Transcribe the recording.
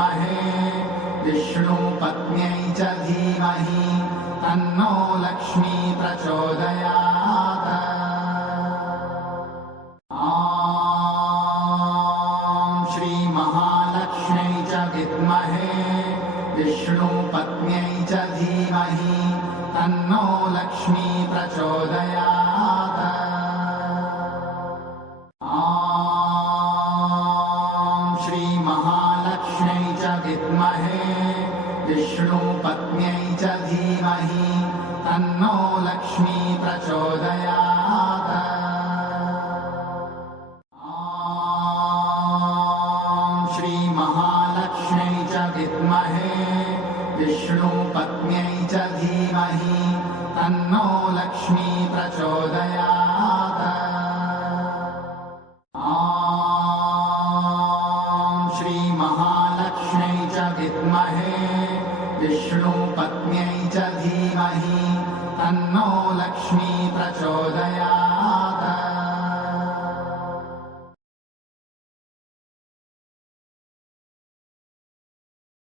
विद्महे विष्णुपत्न्यै च धीमहि तन्नो लक्ष्मी प्रचोदयात्। ॐ श्री महालक्ष्म्यै च विद्महे विष्णुपत्न्यै च धीमहि तन्नो लक्ष्मी प्रचोदयात्। ॐ श्री महालक्ष्म्यै च विद्महे विष्णुपत्न्यै च धीमहि तन्नो लक्ष्मी प्रचोदयात्। ॐ श्री महालक्ष्म्यै च विद्महे विष्णुपत्न्यै च धीमहि तन्नो लक्ष्मी प्रचोदयात्। ॐ श्री महालक्ष्म्यै च विद्महे विष्णुपत्न्यै च धीमहि तन्नो लक्ष्मी प्रचोदयात्।